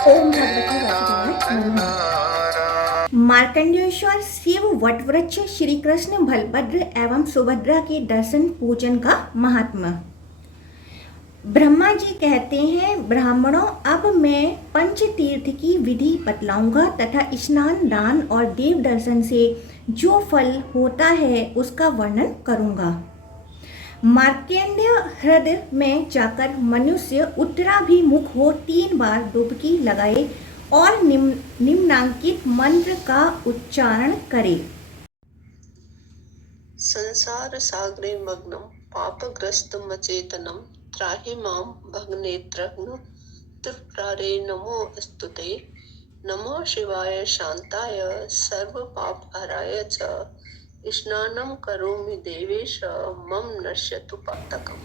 ओम भगवती वासुदेवाय नमः। मार्कंडेश्वर शिव वटवृक्ष श्री कृष्ण बलभद्र एवं सुभद्रा के दर्शन पूजन का महात्मा। ब्रह्मा जी कहते हैं, ब्राह्मणों, अब मैं पंच तीर्थ की विधि बतलाऊंगा तथा स्नान, दान और देव दर्शन से जो फल होता है उसका वर्णन करूंगा। मार्कंडेय हृदय में जाकर मनुष्य उत्तराभिमुख हो 3 बार डुबकी लगाए और निम्नांकित मंत्र का उच्चारण करे। संसार सागरे मग्नम पापग्रस्तम अचेतनम त्राहि मां भगनेत्रघ्न त्रिपुरारे नमो अस्तुते। नमो शिवाय शांताय सर्व पाप हराय च स्नानं करोमि देवेश मम नश्यतु पातकम्।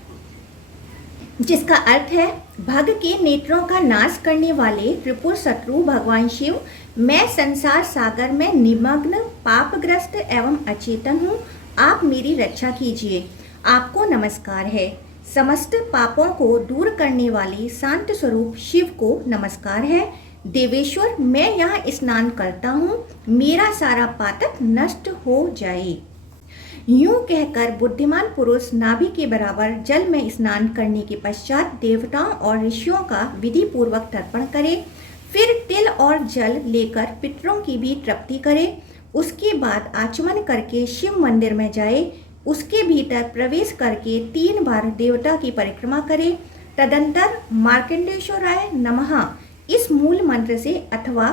जिसका अर्थ है, भग के नेत्रों का नाश करने वाले त्रिपुर शत्रु भगवान शिव, मैं संसार सागर में निमग्न पापग्रस्त एवं अचेतन हूँ, आप मेरी रक्षा कीजिए। आपको नमस्कार है। समस्त पापों को दूर करने वाले शांत स्वरूप शिव को नमस्कार है। देवेश्वर, मैं यहाँ स्नान करता हूँ, मेरा सारा पातक नष्ट हो जाए। यूं कहकर बुद्धिमान पुरुष नाभि के बराबर जल में स्नान करने के पश्चात देवताओं और ऋषियों का विधि पूर्वक तर्पण करे। फिर तिल और जल लेकर पितरों की भी तृप्ति करे। उसके बाद आचमन करके शिव मंदिर में जाए। उसके भीतर प्रवेश करके 3 बार देवता की परिक्रमा करे। तदंतर मार्कंडेश्वराय नमः इस मूल मंत्र से अथवा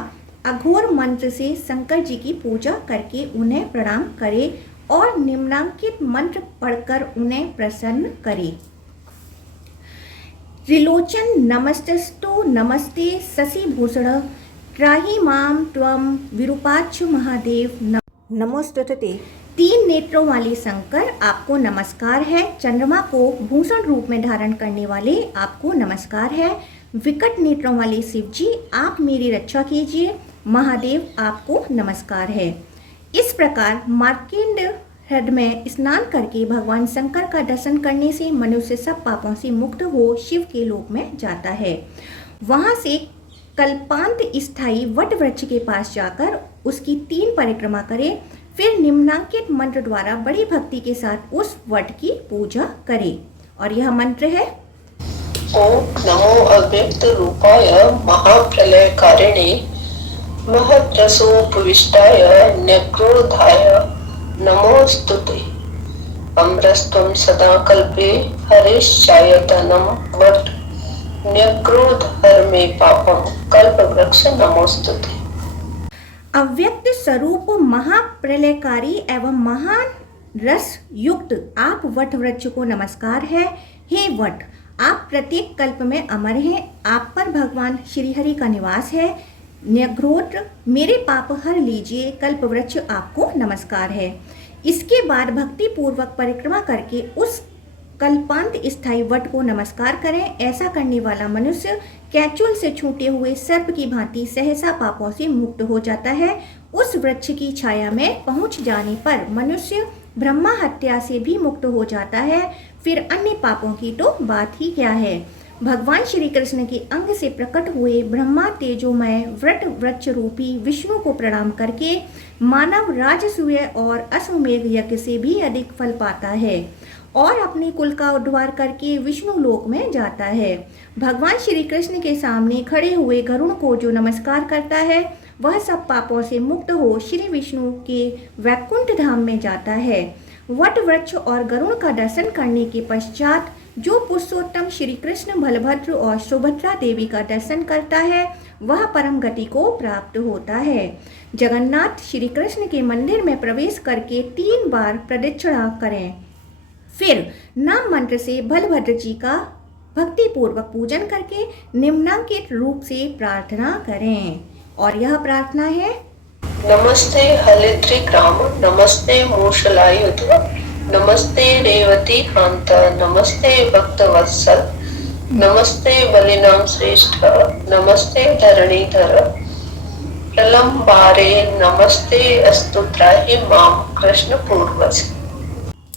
अघोर मंत्र से शंकर जी की पूजा करके उन्हें प्रणाम करे और निम्नांकित मंत्र पढ़कर उन्हें प्रसन्न करे। त्रिलोचन नमस्तस्तु नमस्ते शशिभूषण त्राहि मां त्वं विरूपाक्ष महादेव नमोस्तुते। 3 नेत्रों वाले शंकर, आपको नमस्कार है। चंद्रमा को भूषण रूप में धारण करने वाले, आपको नमस्कार है। विकट नेत्रों वाले शिव जी, आप मेरी रक्षा कीजिए। महादेव, आपको नमस्कार है। इस प्रकार मार्कंडेय हृदय में स्नान करके भगवान शंकर का दर्शन करने से मनुष्य सब पापों से मुक्त हो शिव के लोक में जाता है। वहां से कल्पांत स्थायी वट वृक्ष के पास जाकर उसकी 3 परिक्रमा करे। फिर निम्नांकित मंत्र द्वारा बड़ी भक्ति के साथ उस वट की पूजा करे। और यह मंत्र है, ओम नमो अव्यक्त रूपाय महाप्रलयकारिणे महद्रसोपविष्टाय न्यग्रोधाय नमोस्तुते। अमृतस्त्वं सदा कल्पे हरेश्चायतनं वट न्यग्रोध हर मे पापम कल्पवृक्ष नमोस्तुते। अव्यक्त स्वरूप महाप्रलयकारी एवं महान रस युक्त आप वट वृक्ष को नमस्कार है। हे वट, आप प्रत्येक कल्प में अमर हैं। आप पर भगवान श्रीहरि का निवास है। न्यग्रोध, मेरे पाप हर लीजिए। कल्प वृक्ष, आपको नमस्कार है। इसके बाद भक्ति पूर्वक परिक्रमा करके उस कल्पांत स्थायी वट को नमस्कार करें। ऐसा करने वाला मनुष्य कैचुल से छूटे हुए सर्प की भांति सहसा पापों से मुक्त हो जाता है। उस वृक्ष की छाया में पहुंच जाने पर मनुष्य ब्रह्मा हत्या से भी मुक्त हो जाता है। फिर अन्य पापों की तो बात ही क्या है। भगवान श्री कृष्ण के अंग से प्रकट हुए ब्रह्मा तेजोमय वट वृक्ष रूपी विष्णु को प्रणाम करके मानव राजसूय और अश्वमेध यज्ञ से भी अधिक फल पाता है और अपने कुल का उद्धार करके विष्णु लोक में जाता है। भगवान श्री कृष्ण के सामने खड़े हुए गरुड़ को जो नमस्कार करता है, वह सब पापों से मुक्त हो श्री विष्णु के वैकुंठ धाम में जाता है। वट वृक्ष और गरुड़ का दर्शन करने के पश्चात जो पुरुषोत्तम श्री कृष्ण बलभद्र और सुभद्रा देवी का दर्शन करता है, वह परम गति को प्राप्त होता है। जगन्नाथ श्री कृष्ण के मंदिर में प्रवेश करके 3 बार प्रदक्षिणा करें। फिर नाम मंत्र से बलभद्र जी का भक्ति पूर्वक पूजन करके निम्नांकित रूप से प्रार्थना करें। और यह प्रार्थना है, नमस्ते हलिद्रिग्राम नमस्ते मूषलायुध नमस्ते रेवती कांत नमस्ते भक्तवत्सल नमस्ते बलिनाम श्रेष्ठ नमस्ते धरणीधर प्रलंबारे नमस्ते अस्तु त्राहि मां कृष्ण पूर्वज।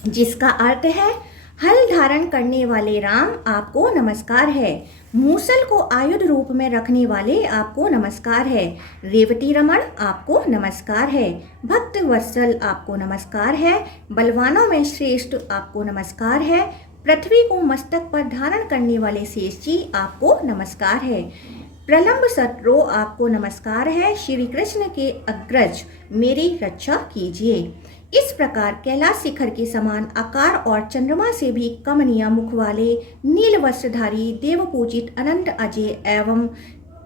जिसका अर्थ है, हल धारण करने वाले राम आपको नमस्कार है। मूसल को आयुध रूप में रखने वाले आपको नमस्कार है। रेवती रमण आपको नमस्कार है। भक्त वत्सल आपको नमस्कार है। बलवानों में श्रेष्ठ आपको नमस्कार है। पृथ्वी को मस्तक पर धारण करने वाले शेष जी आपको नमस्कार है। प्रलंब शत्रु आपको नमस्कार है। श्री कृष्ण के अग्रज मेरी रक्षा कीजिए। इस प्रकार कैलाश शिखर के समान आकार और चंद्रमा से भी कमनीय मुख वाले नील वस्त्रधारी देवपूजित अनंत अजय एवं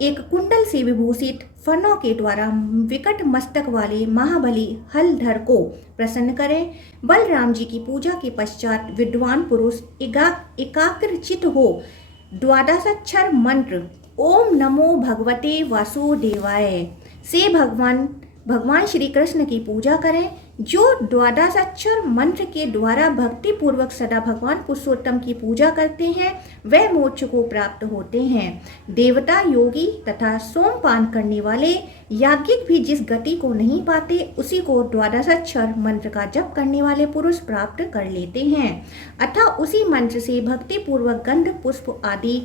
एक कुंडल से विभूषित फनों के द्वारा विकट मस्तक वाले महाबली हलधर को प्रसन्न करें। बलराम जी की पूजा के पश्चात विद्वान पुरुष एकाग्रचित हो द्वादशाक्षर मंत्र ओम नमो भगवते वासुदेवाय से भगवान श्री कृष्ण की पूजा करें। जो द्वादशाक्षर मंत्र के द्वारा भक्ति पूर्वक सदा भगवान पुरुषोत्तम की पूजा करते हैं वह मोक्ष को प्राप्त होते हैं। देवता, योगी तथा सोमपान करने वाले याज्ञिक भी जिस गति को नहीं पाते उसी को द्वादशाक्षर मंत्र का जप करने वाले पुरुष प्राप्त कर लेते हैं। अतः उसी मंत्र से भक्ति पूर्वक गंध पुष्प आदि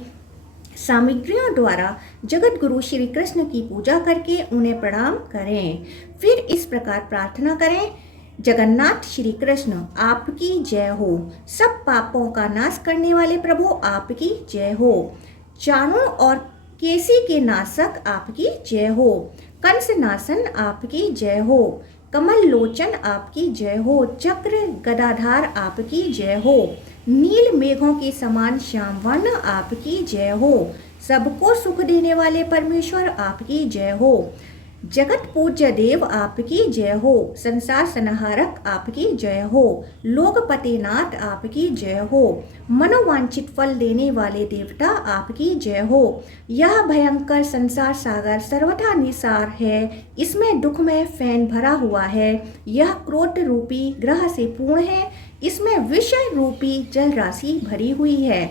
सामग्रियों द्वारा जगत गुरु श्री कृष्ण की पूजा करके उन्हें प्रणाम करें। फिर इस प्रकार प्रार्थना करें, जगन्नाथ श्री कृष्ण आपकी जय हो। सब पापों का नाश करने वाले प्रभु आपकी जय हो। चाणों और केसी के नाशक आपकी जय हो। कंस नाशन आपकी जय हो। कमल लोचन आपकी जय हो। चक्र गदाधार आपकी जय हो। नील मेघों के समान श्याम वर्ण आपकी जय हो। सबको सुख देने वाले परमेश्वर आपकी जय हो। जगत पूज्य देव आपकी जय हो। संसार संहारक आपकी जय हो। लोकपतिनाथ आपकी जय हो। मनोवांछित फल देने वाले देवता आपकी जय हो। यह भयंकर संसार सागर सर्वथा निसार है, इसमें दुखमय फैन भरा हुआ है। यह क्रोध रूपी ग्रह से पूर्ण है, इसमें विषय रूपी जल राशि भरी हुई है।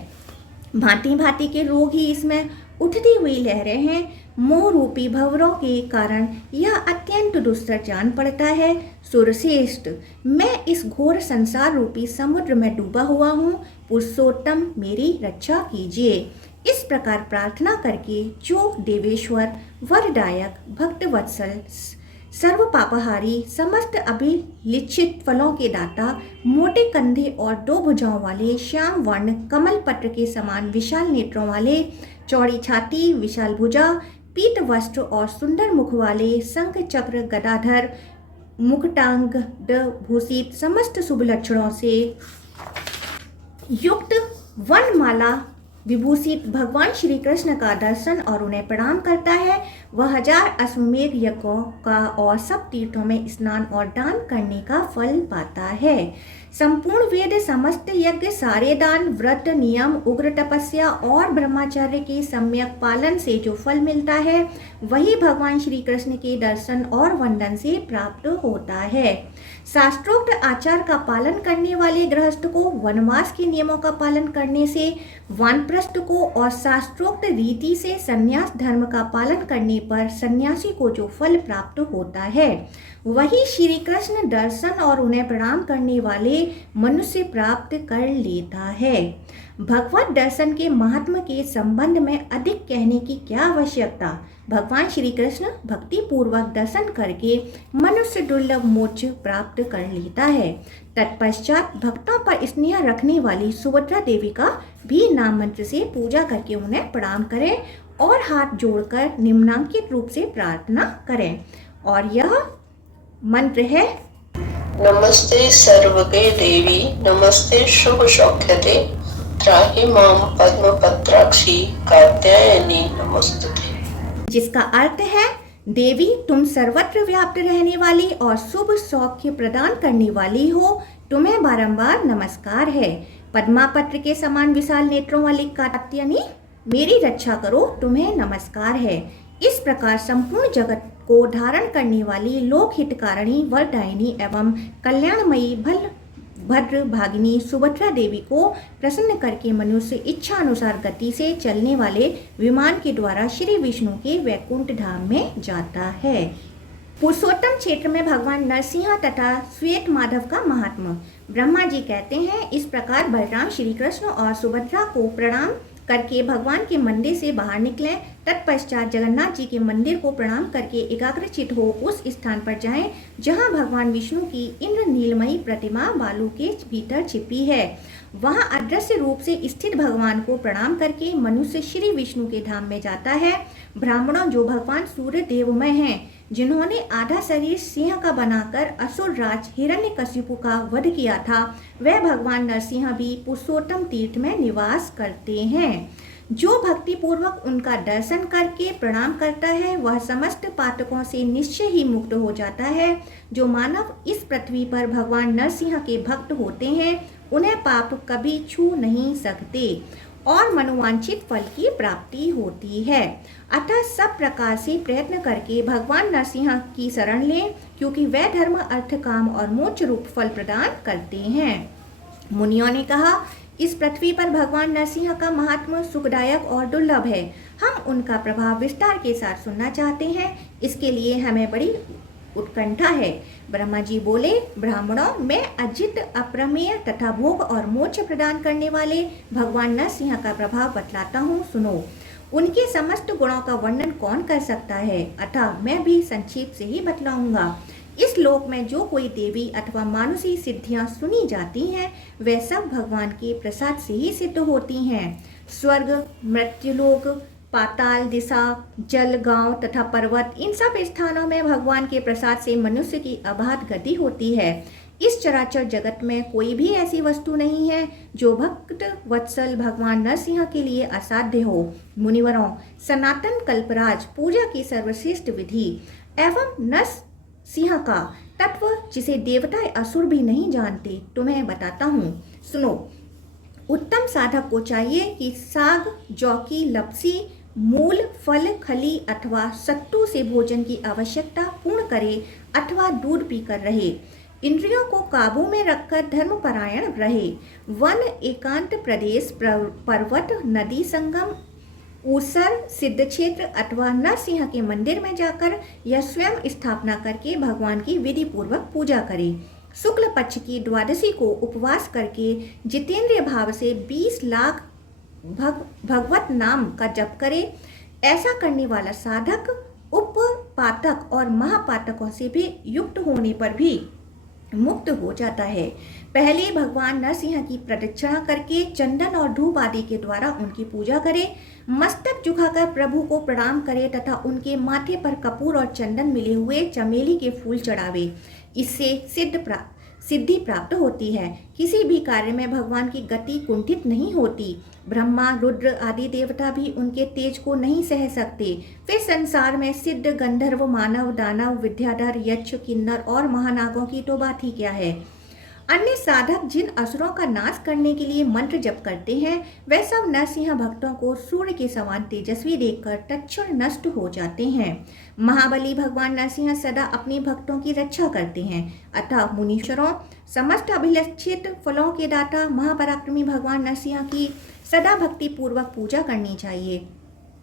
भांति भांति के रोग ही इसमें उठती हुई लहरें हैं। मोह रूपी भंवरों के कारण यह अत्यंत दुस्तर जान पड़ता है। सुरश्रेष्ठ, मैं इस घोर संसार रूपी समुद्र में डूबा हुआ हूँ, पुरुषोत्तम मेरी रक्षा कीजिए। इस प्रकार प्रार्थना करके जो देवेश्वर वरदायक भक्त वत्सल सर्व पापहारी समस्त अभिलिखित फलों के दाता मोटे कंधे और 2 भुजाओं वाले श्याम वर्ण कमल पत्र के समान विशाल नेत्रों वाले चौड़ी छाती विशाल भुजा पीत वस्त्र और सुंदर मुख वाले शंख चक्र गदाधर मुकुटांग भूषित समस्त शुभ लक्षणों से युक्त वनमाला विभूषित भगवान श्री कृष्ण का दर्शन और उन्हें प्रणाम करता है, वह 1000 अश्वमेध यज्ञों का और सब तीर्थों में स्नान और दान करने का फल पाता है। संपूर्ण वेद समस्त यज्ञ सारे दान व्रत नियम उग्र तपस्या और ब्रह्मचर्य के सम्यक पालन से जो फल मिलता है वही भगवान श्री कृष्ण के दर्शन और वंदन से प्राप्त होता है। शास्त्रोक्त आचार का पालन करने वाले गृहस्थ को वनवास के नियमों का पालन करने से, वानप्रस्थ को और शास्त्रोक्त रीति से संन्यास धर्म का पालन करने पर सन्यासी को जो फल प्राप्त होता है वही श्री कृष्ण दर्शन और उन्हें प्रणाम करने वाले मनुष्य प्राप्त कर लेता है। भगवत दर्शन के महात्म के संबंध में अधिक कहने की क्या आवश्यकता। भगवान श्री कृष्ण भक्ति पूर्वक दर्शन करके मनुष्य दुर्लभ मोक्ष प्राप्त कर लेता है। तत्पश्चात भक्तों पर स्नेह रखने वाली सुभद्रा देवी का भी नाम मंत्र से पूजा करके उन्हें प्रणाम करें और हाथ जोड़कर निम्नांकित रूप से प्रार्थना करें। और यह मंत्र है, नमस्ते सर्वगे देवी नमस्ते शुभ सौख्यते त्राहि माम पद्म पत्राक्षी कात्यायनी नमस्तुते। जिसका अर्थ है, देवी तुम सर्वत्र व्याप्त रहने वाली और शुभ सौख्य प्रदान करने वाली हो, तुम्हें बारंबार नमस्कार है। पद्मापत्र के समान विशाल नेत्रों वाली कात्यायनी मेरी रक्षा करो, तुम्हें नमस्कार है। इस प्रकार संपूर्ण जगत को धारण करने वाली लोक हितकारिणी वरदायिनी एवं कल्याणमयी भद्र भागिनी सुभद्रा देवी को प्रसन्न करके मनुष्य इच्छा अनुसार गति से चलने वाले विमान के द्वारा श्री विष्णु के वैकुंठ धाम में जाता है। पुरुषोत्तम क्षेत्र में भगवान नरसिंह तथा श्वेत माधव का महात्मा। ब्रह्मा जी कहते हैं, इस प्रकार बलराम श्री कृष्ण और सुभद्रा को प्रणाम करके भगवान के मंदिर से बाहर निकलें। तत्पश्चात जगन्नाथ जी के मंदिर को प्रणाम करके एकाग्रचित हो उस स्थान पर जाएं जहां भगवान विष्णु की इंद्र नीलमयी प्रतिमा बालू के भीतर छिपी है। वहां अदृश्य रूप से स्थित भगवान को प्रणाम करके मनुष्य श्री विष्णु के धाम में जाता है। ब्राह्मणों, जो भगवान सूर्य देवमय हैं, जिन्होंने आधा शरीर सिंह का बनाकर असुर राज हिरण्यकशिपु का वध किया था, वह भगवान नरसिंह भी पुरुषोत्तम तीर्थ में निवास करते हैं। जो भक्ति पूर्वक उनका दर्शन करके प्रणाम करता है वह समस्त पातकों से निश्चय ही मुक्त हो जाता है। जो मानव इस पृथ्वी पर भगवान नरसिंह के भक्त होते हैं उन्हें पाप कभी छू नहीं सकते और मनोवांछित फल की प्राप्ति होती है। अतः सब प्रकार से प्रयत्न करके भगवान नरसिंह की शरण लें, क्योंकि वह धर्म, अर्थ, काम और मोक्ष रूप फल प्रदान करते हैं। मुनियों ने कहा, इस पृथ्वी पर भगवान नरसिंह का महात्मा सुखदायक और दुर्लभ है। हम उनका प्रभाव विस्तार के साथ सुनना चाहते हैं। इसके लिए हमें बड़ी उत्कंठा है। ब्रह्मा जी बोले, ब्राह्मणों, मैं अजित, अप्रमेय तथा भोग और मोक्ष प्रदान करने वाले भगवान नरसिंह का प्रभाव बतलाता हूँ, सुनो। उनके समस्त गुणों का वर्णन कौन कर सकता है, अतः मैं भी संक्षेप से ही बतलाऊंगा। इस लोक में जो कोई देवी अथवा मानुषी सिद्धियां सुनी जाती हैं वे सब भगवान के प्रसाद से ही सिद्ध होती हैं। स्वर्ग, मृत्युलोक, पाताल दिशा, जल, गांव तथा पर्वत, इन सब स्थानों में भगवान के प्रसाद से मनुष्य की अबाध गति होती है। इस चराचर जगत में कोई भी ऐसी वस्तु नहीं है जो भक्त वत्सल भगवान नरसिंह के लिए असाध्य हो। मुनिवरों, सनातन कल्पराज पूजा की सर्वश्रेष्ठ विधि एवं नरसिंह का तत्व जिसे देवता असुर भी नहीं जानते तुम्हें बताता हूँ, सुनो। उत्तम साधक को चाहिए कि साग, जौ की लपसी, मूल, फल, खली अथवा सत्तू से भोजन की आवश्यकता पूर्ण करे अथवा दूध पीकर रहे। इंद्रियों को काबू में रखकर धर्मपरायण रहे। वन, एकांत प्रदेश, पर्वत, नदी संगम, ऊसर, सिद्ध क्षेत्र अथवा नरसिंह के मंदिर में जाकर यह स्वयं स्थापना करके भगवान की विधि पूर्वक पूजा करे। शुक्ल पक्ष की द्वादशी को उपवास करके जितेंद्रिय भाव से 20 लाख भगवत नाम का जप करे। ऐसा करने वाला साधक उपपातक और महापातकों से भी युक्त होने पर भी मुक्त हो जाता है। पहले भगवान नरसिंह की प्रदक्षिणा करके चंदन और धूप आदि के द्वारा उनकी पूजा करे। मस्तक झुकाकर प्रभु को प्रणाम करे तथा उनके माथे पर कपूर और चंदन मिले हुए चमेली के फूल चढ़ावे। इससे सिद्धि प्राप्त होती है। किसी भी कार्य में भगवान की गति कुंठित नहीं होती। ब्रह्मा, रुद्र आदि देवता भी उनके तेज को नहीं सह सकते। फिर संसार में सिद्ध, गंधर्व, मानव, दानव, विद्याधर, यक्ष, किन्नर और महानागों की तो बात ही क्या है। अन्य साधक जिन असुरों का नाश करने के लिए मंत्र जप करते हैं वह सब नरसिंह भक्तों को सूर्य के समान तेजस्वी देखकर तत्क्षण नष्ट हो जाते हैं। महाबली भगवान नरसिंह सदा अपने भक्तों की रक्षा करते हैं। अतः मुनीश्वरों, समस्त अभिलषित फलों के दाता महापराक्रमी भगवान नरसिंह की सदा भक्ति पूर्वक पूजा करनी चाहिए।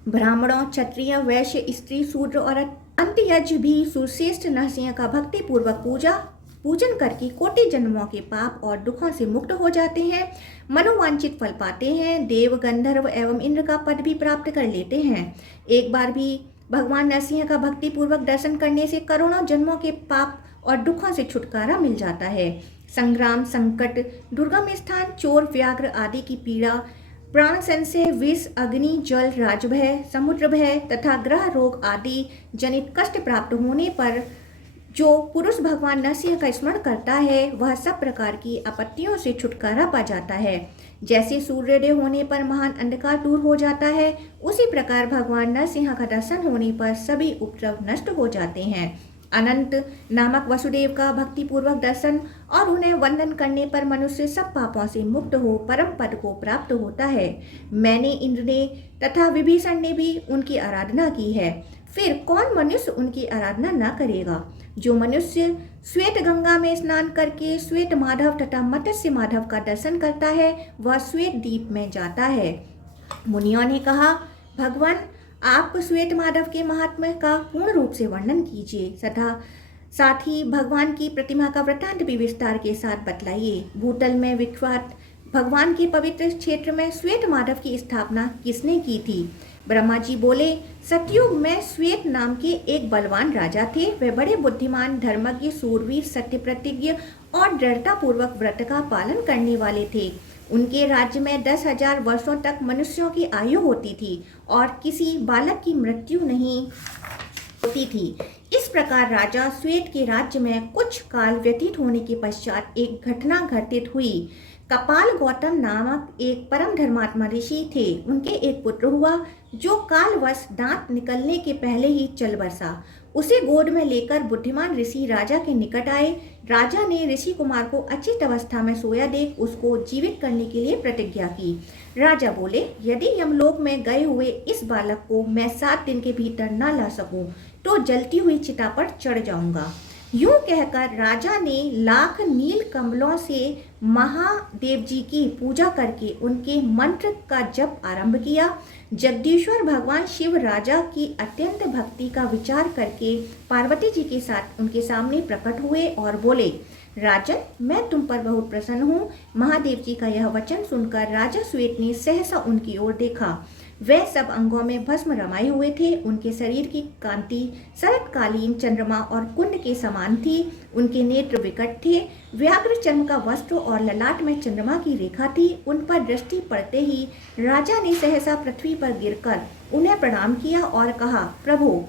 ब्राह्मणों, क्षत्रिय, वैश्य, स्त्री, शूद्र और अंत्यज भी सुश्रेष्ठ नरसिंह का भक्ति पूर्वक पूजन करके कोटि जन्मों के पाप और दुखों से मुक्त हो जाते हैं, मनोवांछित फल पाते हैं, देव, गंधर्व एवं इंद्र का पद भी प्राप्त कर लेते हैं। एक बार भी भगवान नरसिंह का भक्ति पूर्वक दर्शन करने से करोड़ों जन्मों के पाप और दुखों से छुटकारा मिल जाता है। संग्राम, संकट, दुर्गम स्थान, चोर, व्याघ्र आदि की पीड़ा, प्राण संशय, विष, अग्नि, जल, राजभय, समुद्र भय तथा ग्रह रोग आदि जनित कष्ट प्राप्त होने पर जो पुरुष भगवान नरसिंह का स्मरण करता है वह सब प्रकार की आपत्तियों से छुटकारा पा जाता है। जैसे सूर्योदय होने पर महान अंधकार दूर हो जाता है, उसी प्रकार भगवान नरसिंह का दर्शन होने पर सभी उपद्रव नष्ट हो जाते हैं। अनंत नामक वसुदेव का भक्तिपूर्वक दर्शन और उन्हें वंदन करने पर मनुष्य सब पापों से मुक्त हो परम पद को प्राप्त होता है। मैंने, इंद्र ने तथा विभीषण ने भी उनकी आराधना की है। फिर कौन मनुष्य उनकी आराधना न करेगा। जो मनुष्य श्वेत गंगा में स्नान करके श्वेत माधव तथा मत्स्य माधव का दर्शन करता है वह श्वेत द्वीप में जाता है। मुनियों ने कहा, भगवान आप श्वेत माधव के महात्म्य का पूर्ण रूप से वर्णन कीजिए तथा साथ ही भगवान की प्रतिमा का वृत्तांत भी विस्तार के साथ बतलाइए। भूतल में विख्यात भगवान के पवित्र क्षेत्र में श्वेत माधव की स्थापना किसने की थी? ब्रह्मा जी बोले, सतयुग में श्वेत नाम के एक बलवान राजा थे। वे बड़े बुद्धिमान, धर्मज्ञ, सूरवीर, सत्य प्रतिज्ञ और दृढ़ता पूर्वक व्रत का पालन करने वाले थे। उनके राज्य में 10,000 वर्षों तक मनुष्यों की आयु होती थी और किसी बालक की मृत्यु नहीं होती थी। इस प्रकार राजा श्वेत के राज्य में कुछ काल व्यतीत होने के पश्चात एक घटना घटित हुई। कपाल गौतम नामक एक परम धर्मात्मा ऋषि थे। उनके एक पुत्र हुआ जो कालवश दांत निकलने के पहले ही चल बसा। उसे गोद में लेकर बुद्धिमान ऋषि राजा के निकट आए। राजा ने ऋषि कुमार को अचित अवस्था में सोया देख उसको जीवित करने के लिए प्रतिज्ञा की। राजा बोले, यदि यमलोक में गए हुए इस बालक को मैं 7 दिन के भीतर न ला सकूं तो जलती हुई चिता पर चढ़ जाऊंगा। यूं कहकर राजा ने लाख नील कमलों से महादेव जी की पूजा करके उनके मंत्र का जप आरंभ किया। जगदीश्वर भगवान शिव राजा की अत्यंत भक्ति का विचार करके पार्वती जी के साथ उनके सामने प्रकट हुए और बोले, राजन, मैं तुम पर बहुत प्रसन्न हूँ। महादेव जी का यह वचन सुनकर राजा श्वेत ने सहसा उनकी ओर देखा। वे सब अंगों में भस्म रमाए हुए थे। उनके शरीर की कांति शरतकालीन चंद्रमा और कुंड के समान थी। उनके नेत्र विकट थे। व्याघ्र चर्म का वस्त्र और ललाट में चंद्रमा की रेखा थी। उन पर दृष्टि पड़ते ही राजा ने सहसा पृथ्वी पर गिरकर उन्हें प्रणाम किया और कहा, प्रभु,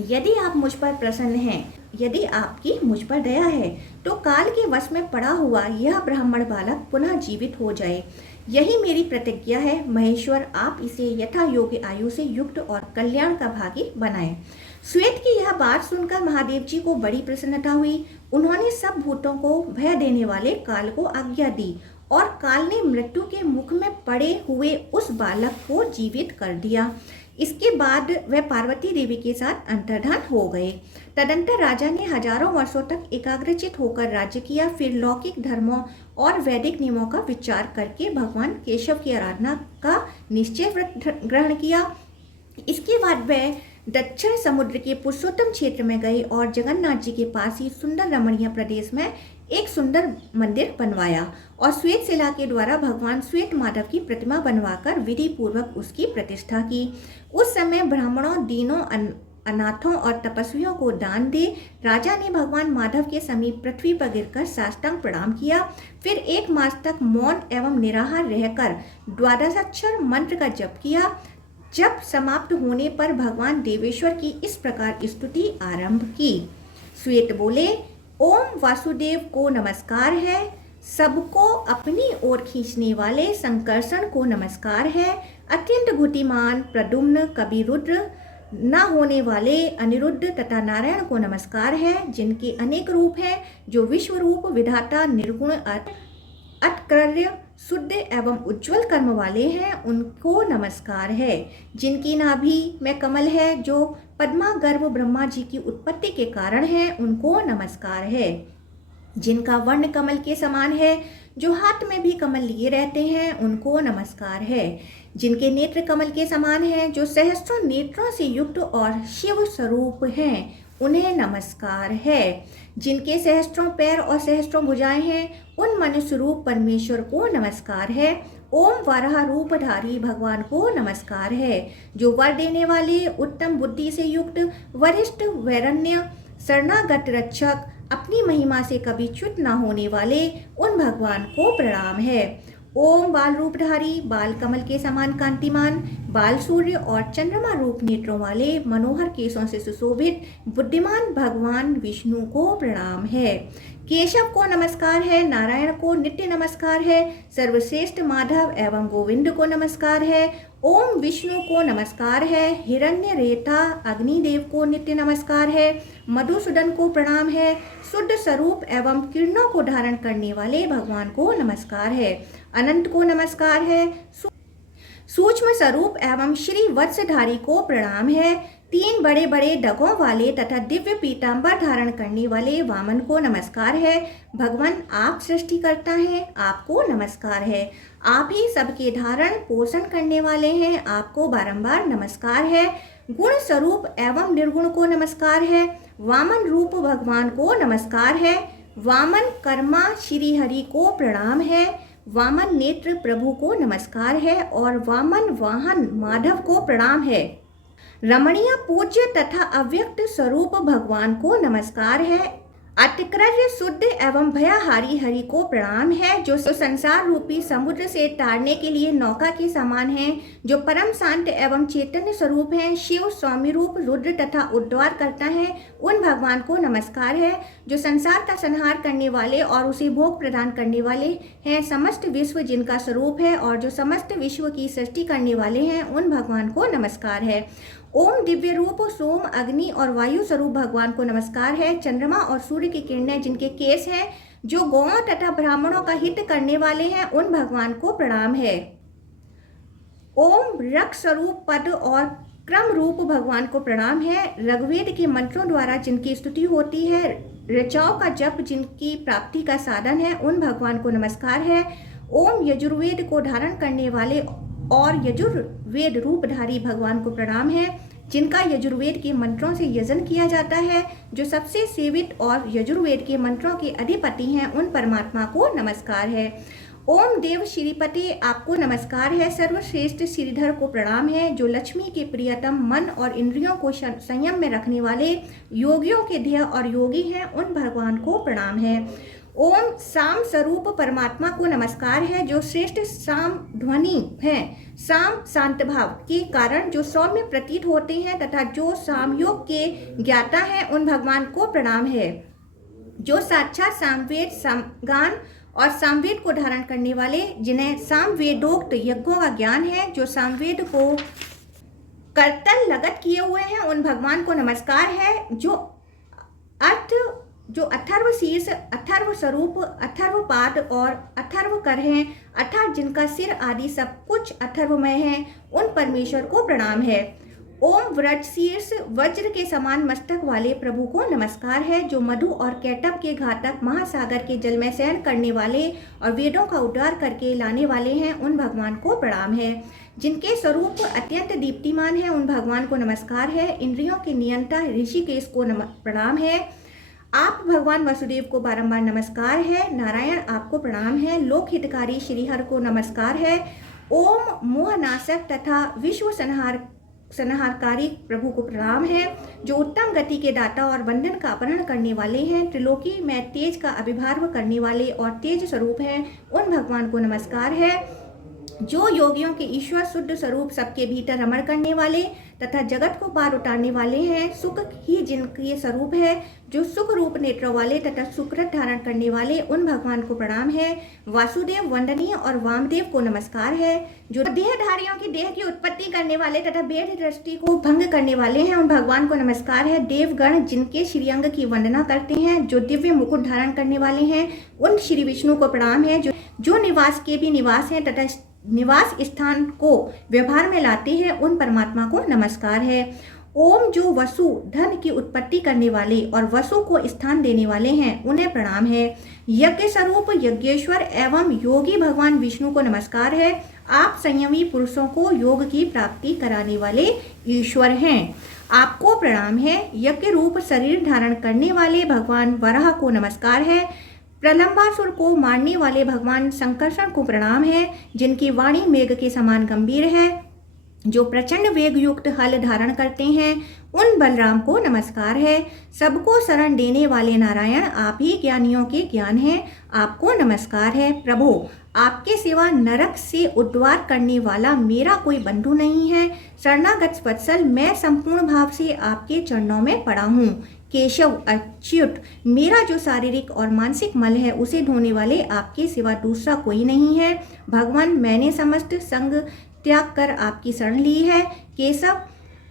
यदि आप मुझ पर प्रसन्न हैं, यदि आपकी मुझ पर दया है, तो काल के वश में पड़ा हुआ यह ब्राह्मण बालक पुनः जीवित हो जाए। यही मेरी प्रतिज्ञा है। महेश्वर, आप इसे यथा योग्य आयु से युक्त और कल्याण का भागी बनाएं। श्वेत की यह बात सुनकर महादेव जी को बड़ी प्रसन्नता हुई। उन्होंने सब भूतों को भय देने वाले काल को आज्ञा दी और काल ने मृत्यु के मुख में पड़े हुए उस बालक को जीवित कर दिया। इसके बाद वह पार्वती देवी के साथ अंतर्धान हो गए। तदंतर राजा ने हजारों वर्षों तक एकाग्रचित होकर राज्य किया। फिर लौकिक धर्मों और वैदिक नियमों का विचार करके भगवान केशव की आराधना का निश्चय व्रत ग्रहण किया। इसके बाद वह दक्षिण समुद्र के पुरुषोत्तम क्षेत्र में गए और जगन्नाथ जी के पास ही सुंदर रमणीय प्रदेश में एक सुंदर मंदिर बनवाया और श्वेत शिला के द्वारा भगवान श्वेत माधव की प्रतिमा बनवाकर विधि पूर्वक उसकी प्रतिष्ठा की। उस समय ब्राह्मणों, दीनों, अनाथों और तपस्वियों को दान दे राजा ने भगवान माधव के समीप पृथ्वी पर गिरकर साष्टांग प्रणाम किया। फिर 1 मास तक मौन एवं निराहार रहकर द्वादशाक्षर मंत्र का जप किया। जब समाप्त होने पर भगवान देवेश्वर की इस प्रकार स्तुति आरंभ की। श्वेत बोले, ओम वासुदेव को नमस्कार है। सबको अपनी ओर खींचने वाले संकर्षण को नमस्कार है। अत्यंत बुद्धिमान प्रद्युम्न, कवि रुद्र, न होने वाले अनिरुद्ध तथा नारायण को नमस्कार है। जिनके अनेक रूप हैं, जो विश्व रूप, विधाता, निर्गुण, अतक्रर्य, शुद्ध एवं उज्ज्वल कर्म वाले हैं, उनको नमस्कार है। जिनकी नाभि में कमल है, जो पद्मा गर्भ ब्रह्मा जी की उत्पत्ति के कारण है, उनको नमस्कार है। जिनका वर्ण कमल के समान है, जो हाथ में भी कमल लिए रहते हैं, उनको नमस्कार है। जिनके नेत्र कमल के समान हैं, जो सहस्त्रों नेत्रों से युक्त और शिव स्वरूप हैं, उन्हें नमस्कार है। जिनके सहस्त्रों पैर और सहस्त्रों भुजाएं हैं, उन मनुष्य रूप परमेश्वर को नमस्कार है। ओम वाराह रूपधारी भगवान को नमस्कार है। जो वर देने वाले, उत्तम बुद्धि से युक्त, वरिष्ठ, वैरण्य, शरणागत रक्षक, अपनी महिमा से कभी च्युत न होने वाले, उन भगवान को प्रणाम है। ओम बाल रूपधारी, बाल कमल के समान कांतिमान, बाल सूर्य और चंद्रमा रूप नेत्रों वाले, मनोहर केशों से सुशोभित बुद्धिमान भगवान विष्णु को प्रणाम है। केशव को नमस्कार है। नारायण को नित्य नमस्कार है। सर्वश्रेष्ठ माधव एवं गोविंद को नमस्कार है। ओम विष्णु को नमस्कार है। हिरण्य रेता अग्निदेव को नित्य नमस्कार है। मधुसूदन को प्रणाम है। शुद्ध स्वरूप एवं किरणों को धारण करने वाले भगवान को नमस्कार है। अनंत को नमस्कार है। सूक्ष्म स्वरूप एवं श्री वत्सधारी को प्रणाम है। 3 बड़े बड़े डगों वाले तथा दिव्य पीतांबर धारण करने वाले वामन को नमस्कार है। भगवान, आप सृष्टिकर्ता हैं, आपको नमस्कार है। आप ही सबके धारण पोषण करने वाले हैं, आपको बारंबार नमस्कार है। गुण स्वरूप एवं निर्गुण को नमस्कार है। वामन रूप भगवान को नमस्कार है। वामन कर्मा श्री हरि को प्रणाम है। वामन नेत्र प्रभु को नमस्कार है और वामन वाहन माधव को प्रणाम है। रमणीय पूज्य तथा अव्यक्त स्वरूप भगवान को नमस्कार है। अतिक्रर्य शुद्ध एवं भयहारी हरि को प्रणाम है, जो संसार रूपी समुद्र से तारने के लिए नौका के समान है, जो परम शांत एवं चैतन्य स्वरूप हैं। शिव स्वामी रूप रुद्र तथा उद्धार करता है, उन भगवान को नमस्कार है। जो संसार का संहार करने वाले और उसे भोग प्रदान करने वाले हैं, समस्त विश्व जिनका स्वरूप है और जो समस्त विश्व की सृष्टि करने वाले हैं, उन भगवान को नमस्कार है। ओम दिव्य रूप सोम अग्नि और वायु स्वरूप भगवान को नमस्कार है। चंद्रमा और सूर्य की किरणें जिनके केस हैं, जो गौओं तथा ब्राह्मणों का हित करने वाले हैं, उन भगवान को प्रणाम है। ओम रक्त स्वरूप पद और क्रम रूप भगवान को प्रणाम है। ऋग्वेद के मंत्रों द्वारा जिनकी स्तुति होती है, ऋचाओं का जप जिनकी प्राप्ति का साधन है, उन भगवान को नमस्कार है। ओम यजुर्वेद को धारण करने वाले और यजुर्वेद रूपधारी भगवान को प्रणाम है, जिनका यजुर्वेद के मंत्रों से यजन किया जाता है, जो सबसे सेवित और यजुर्वेद के मंत्रों के अधिपति हैं, उन परमात्मा को नमस्कार है। ओम देव श्रीपति आपको नमस्कार है। सर्वश्रेष्ठ श्रीधर को प्रणाम है, जो लक्ष्मी के प्रियतम मन और इंद्रियों को संयम में रखने वाले योगियों के ध्येय और योगी हैं, उन भगवान को प्रणाम है। ओम साम स्वरूप परमात्मा को नमस्कार है, जो श्रेष्ठ साम ध्वनि हैं। साम शांत भाव के कारण जो सौम्य प्रतीत होते हैं तथा जो सामयोग के ज्ञाता हैं, उन भगवान को प्रणाम है। जो साक्षात सामवेद समगान और सामवेद को धारण करने वाले, जिन्हें सामवेदोक्त यज्ञों का ज्ञान है, जो सामवेद को करतल लगत किए हुए हैं, उन भगवान को नमस्कार है। जो अथर्व शीर्ष, अथर्व स्वरूप, अथर्व पाद और अथर्व कर हैं, अर्थात जिनका सिर आदि सब कुछ अथर्वमय है, उन परमेश्वर को प्रणाम है। ओम व्रज शीर्ष वज्र के समान मस्तक वाले प्रभु को नमस्कार है, जो मधु और कैटभ के घातक महासागर के जल में शयन करने वाले और वेदों का उद्धार करके लाने वाले हैं, उन भगवान को प्रणाम है। जिनके स्वरूप अत्यंत दीप्तिमान है, उन भगवान को नमस्कार है। इंद्रियों के नियंता ऋषिकेश को प्रणाम है। आप भगवान वसुदेव को बारंबार नमस्कार है। नारायण आपको प्रणाम है। लोक हितकारी श्रीहर को नमस्कार है। ओम मोहनाशक तथा विश्व संहारकारी प्रभु को प्रणाम है, जो उत्तम गति के दाता और बंधन का अपहरण करने वाले हैं, त्रिलोकी में तेज का अभिभाव करने वाले और तेज स्वरूप हैं, उन भगवान को नमस्कार है। जो योगियों के ईश्वर शुद्ध स्वरूप सबके भीतर रमण करने वाले तथा जगत को पार उतारने वाले हैं, सुख ही जिनके स्वरूप है, जो सुख रूप नेत्रों वाले तथा सुकृत धारण करने वाले, उन भगवान को प्रणाम है। वासुदेव वंदनीय और वामदेव को नमस्कार है। जो देहधारियों की देह की उत्पत्ति करने वाले तथा भेद दृष्टि को भंग करने वाले हैं, उन भगवान को नमस्कार है। देवगण जिनके श्रीअंग की वंदना करते हैं, जो दिव्य मुकुट धारण करने वाले हैं, उन श्री विष्णु को प्रणाम है। जो निवास के भी निवास हैं तथा निवास स्थान को व्यवहार में लाते हैं, उन परमात्मा को नमस्कार है। ओम जो वसु धन की उत्पत्ति करने वाले और वसु को स्थान देने वाले हैं, उन्हें प्रणाम है। यज्ञ स्वरूप यज्ञेश्वर एवं योगी भगवान विष्णु को नमस्कार है। आप संयमी पुरुषों को योग की प्राप्ति कराने वाले ईश्वर हैं, आपको प्रणाम है। यज्ञ रूप शरीर धारण करने वाले भगवान वराह को नमस्कार है। प्रलंबासुर को मारने वाले भगवान संकर्षण को प्रणाम है, जिनकी वाणी मेघ के समान गंभीर है, जो प्रचंड वेग युक्त हल धारण करते हैं, उन बलराम को नमस्कार है। सबको शरण देने वाले नारायण आप ही ज्ञानियों के ज्ञान हैं, आपको नमस्कार है। प्रभु आपके सिवा नरक से उद्धार करने वाला मेरा कोई बंधु नहीं है। शरणागत वत्सल मैं संपूर्ण भाव से आपके चरणों में पड़ा हूँ। केशव अच्युत मेरा जो शारीरिक और मानसिक मल है, उसे धोने वाले आपके सिवा दूसरा कोई नहीं है। भगवान मैंने समस्त संग त्याग कर आपकी शरण ली है। केशव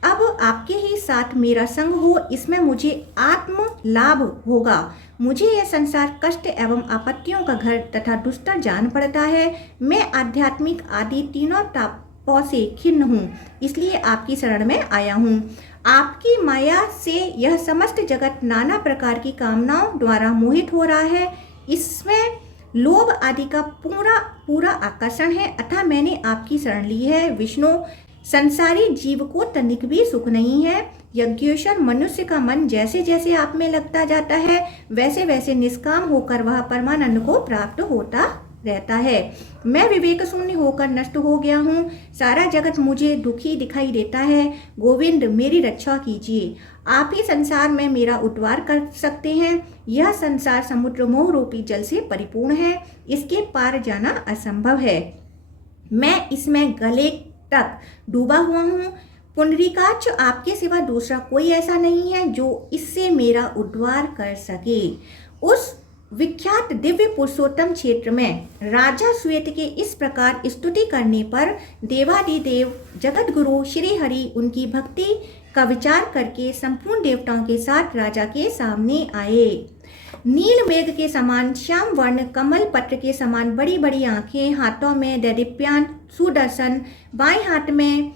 अब आपके ही साथ मेरा संग हो, इसमें मुझे आत्म लाभ होगा। मुझे यह संसार कष्ट एवं आपत्तियों का घर तथा दुस्तर जान पड़ता है। मैं आध्यात्मिक आदि तीनों तापों से खिन्न हूँ, इसलिए आपकी शरण में आया हूँ। आपकी माया से यह समस्त जगत नाना प्रकार की कामनाओं द्वारा मोहित हो रहा है। इसमें लोभ आदि का पूरा पूरा आकर्षण है, अतः मैंने आपकी शरण ली है। विष्णु, संसारी जीव को तनिक भी सुख नहीं है। यज्ञेश्वर, मनुष्य का मन जैसे जैसे आप में लगता जाता है वैसे वैसे निष्काम होकर वह परमानंद को प्राप्त होता रहता है। मैं विवेक शून्य होकर नष्ट हो गया हूँ, सारा जगत मुझे दुखी दिखाई देता है। गोविंद, मेरी रक्षा कीजिए, आप ही संसार में मेरा उद्धार कर सकते हैं। यह संसार समुद्र मोह रूपी जल से परिपूर्ण है, इसके पार जाना असंभव है। मैं इसमें गले तक डूबा हुआ हूँ। पुंडरीकाक्ष, आपके सिवा दूसरा कोई ऐसा नहीं है जो इससे मेरा उद्धार कर सके। उस विख्यात दिव्य पुरुषोत्तम क्षेत्र में राजा श्वेत के इस प्रकार स्तुति करने पर देवादिदेव जगत गुरु श्री हरि उनकी भक्ति का विचार करके संपूर्ण देवताओं के साथ राजा के सामने आए। नील मेघ के समान श्याम वर्ण, कमल पत्र के समान बड़ी बड़ी आंखें, हाथों में दैदीप्यमान सुदर्शन, बाएं हाथ में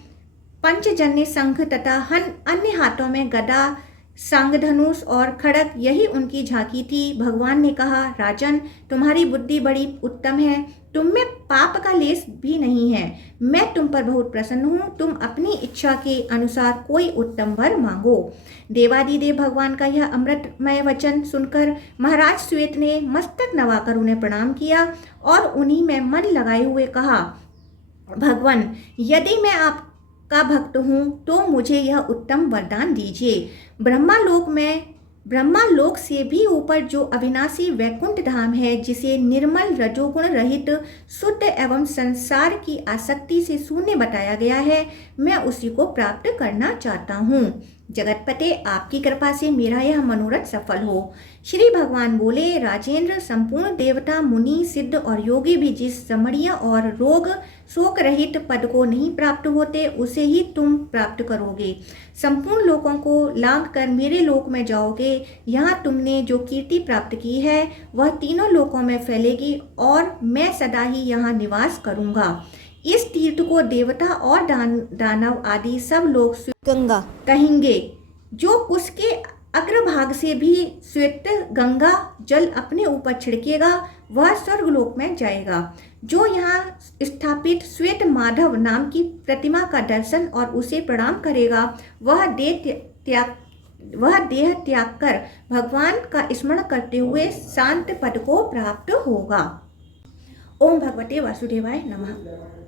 पंचजन्य शंख तथा अन्य हाथों में गदा, सांगधनुष और खड़ग, यही उनकी झांकी थी। भगवान ने कहा, राजन, तुम्हारी बुद्धि बड़ी उत्तम है, तुम में पाप का लेस भी नहीं है। मैं तुम पर बहुत प्रसन्न हूँ, तुम अपनी इच्छा के अनुसार कोई उत्तम वर मांगो। देवादिदेव भगवान का यह अमृतमय वचन सुनकर महाराज श्वेत ने मस्तक नवाकर उन्हें प्रणाम किया और उन्हीं में मन लगाए हुए कहा, भगवान, यदि मैं आपका भक्त हूँ तो मुझे यह उत्तम वरदान दीजिए। ब्रह्मालोक से भी ऊपर जो अविनाशी वैकुंठ धाम है, जिसे निर्मल रजोगुण रहित शुद्ध एवं संसार की आसक्ति से शून्य बताया गया है, मैं उसी को प्राप्त करना चाहता हूँ। जगतपते, आपकी कृपा से मेरा यह मनोरथ सफल हो। श्री भगवान बोले, राजेंद्र, संपूर्ण देवता, मुनि, सिद्ध और योगी भी जिस समड़िया और रोग शोक रहित पद को नहीं प्राप्त होते, उसे ही तुम प्राप्त करोगे। संपूर्ण लोकों को लांघ कर मेरे लोक में जाओगे। यहाँ तुमने जो कीर्ति प्राप्त की है वह तीनों लोकों में फैलेगी और मैं सदा ही यहाँ निवास करूँगा। इस तीर्थ को देवता और दानव आदि सब लोग गंगा कहेंगे। जो उसके अग्रभाग से भी श्वेत गंगा जल अपने ऊपर छिड़केगा वह स्वर्गलोक में जाएगा। जो यहाँ स्थापित श्वेत माधव नाम की प्रतिमा का दर्शन और उसे प्रणाम करेगा वह देह त्याग कर भगवान का स्मरण करते हुए शांत पद को प्राप्त होगा। ओम भगवते वासुदेवाय नमः।